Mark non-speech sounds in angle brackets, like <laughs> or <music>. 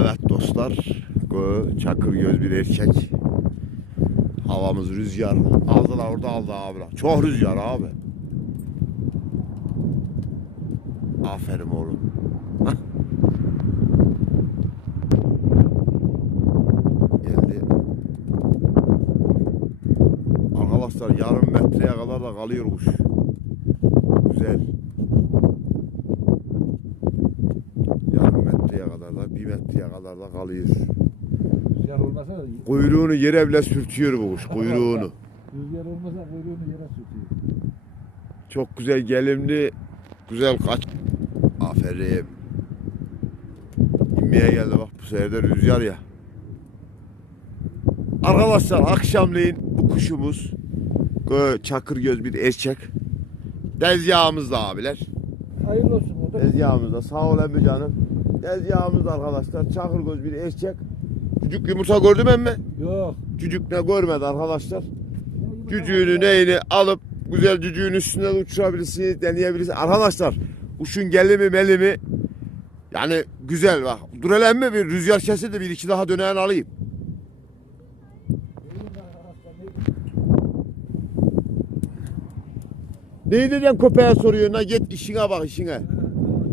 Evet dostlar, bu çakır göz bir erkek. Havamız rüzgar. Aldılar orada aldı abi. Çok rüzgar abi. Aferin oğlum. <laughs> Geldi. Arkadaşlar yarım metreye kadar da kalıyor kuş. Güzel. Yarım metreye da kadar da kalıyor. Rüzgar olmasa Kuyruğunu yere bile sürtüyor bu kuş <laughs> kuyruğunu. Rüzgar olmasa kuyruğunu yere sürtüyor. Çok güzel gelimli, güzel kaç. Aferin. İnmeye geldi bak bu sefer de rüzgar ya. Arkadaşlar akşamleyin bu kuşumuz çakır göz bir erkek. Dezgahımızda abiler. Hayırlı olsun o da. Dezgahımızda sağ ol emmi canım. Dezgahımızda arkadaşlar çakır göz bir erkek. Cücük yumurta gördün mü emmi? Yok. Cücük ne görmedi arkadaşlar. Cücüğünü neyini alıp güzel cücüğün üstüne de uçurabilirsiniz, deneyebilirsiniz. Arkadaşlar kuşun gelimi melimi yani güzel bak. Dur hele emmi bir rüzgar kesi de bir iki daha döneğini alayım. Ne diyeceğim köpeğe soruyor. Na git işine bak işine.